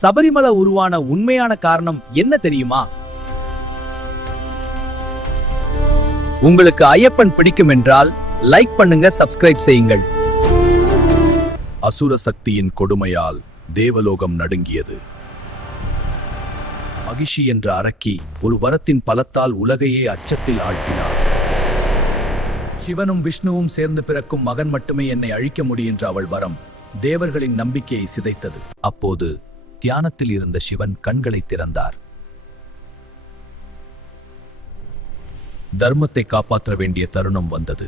சபரிமலை உருவான உண்மையான காரணம் என்ன தெரியுமா? உங்களுக்கு ஐயப்பன் பிடிக்கும் என்றால் லைக் பண்ணுங்க, சப்ஸ்கிரைப் செய்யுங்கள். அசுர சக்தியின் கொடுமையால் தேவலோகம் நடுங்கியது. மகிஷி என்ற அரக்கி ஒரு வரத்தின் பலத்தால் உலகையே அச்சத்தில் ஆழ்த்தினார். சிவனும் விஷ்ணுவும் சேர்ந்து பிறக்கும் மகன் மட்டுமே என்னை அழிக்க முடியும் என்ற அவள் வரம் தேவர்களின் நம்பிக்கையை சிதைத்தது. அப்போது தியானத்தில் இருந்த சிவன் கண்களை திறந்தார். தர்மத்தை காப்பாற்ற வேண்டிய தருணம் வந்தது.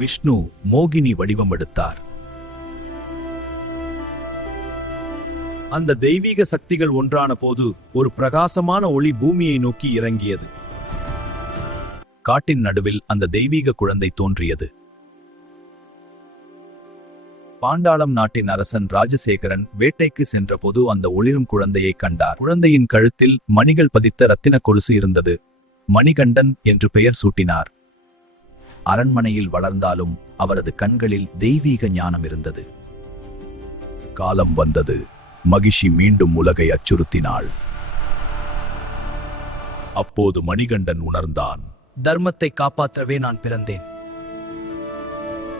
விஷ்ணு மோகினி வடிவம் எடுத்தார். அந்த தெய்வீக சக்திகள் ஒன்றான போது ஒரு பிரகாசமான ஒளி பூமியை நோக்கி இறங்கியது. காட்டின் நடுவில் அந்த தெய்வீக குழந்தை தோன்றியது. பாண்டாளம் நாட்டின் அரசன் ராஜசேகரன் வேட்டைக்கு சென்றபோது அந்த ஒளிரும் குழந்தையை கண்டார். குழந்தையின் கழுத்தில் மணிகள் பதித்த ரத்தின கொலுசு இருந்தது. மணிகண்டன் என்று பெயர் சூட்டினார். அரண்மனையில் வளர்ந்தாலும் அவரது கண்களில் தெய்வீக ஞானம் இருந்தது. காலம் வந்தது. மகிஷி மீண்டும் உலகை அச்சுறுத்தினாள். அப்போது மணிகண்டன் உணர்ந்தான், தர்மத்தை காப்பாற்றவே நான் பிறந்தேன்.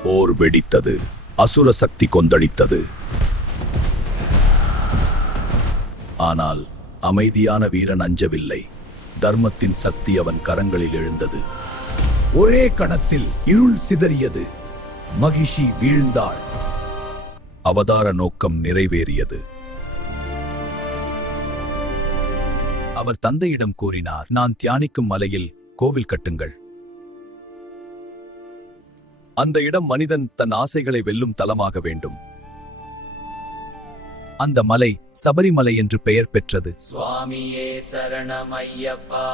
போர் வெடித்தது. அசுர சக்தி கொந்தளித்தது. ஆனால் அமைதியான வீரன் அஞ்சவில்லை. தர்மத்தின் சக்தி அவன் கரங்களில் எழுந்தது. ஒரே கணத்தில் இருள் சிதறியது. மகிஷி வீழ்ந்தாள். அவதார நோக்கம் நிறைவேறியது. அவர் தந்தையிடம் கூறினார், நான் தியானிக்கும் மலையில் கோவில் கட்டுங்கள். அந்த இடம் மனிதன் தன் ஆசைகளை வெல்லும் தலமாக வேண்டும். அந்த மலை சபரிமலை என்று பெயர் பெற்றது. சுவாமியே சரணம் ஐயப்பா.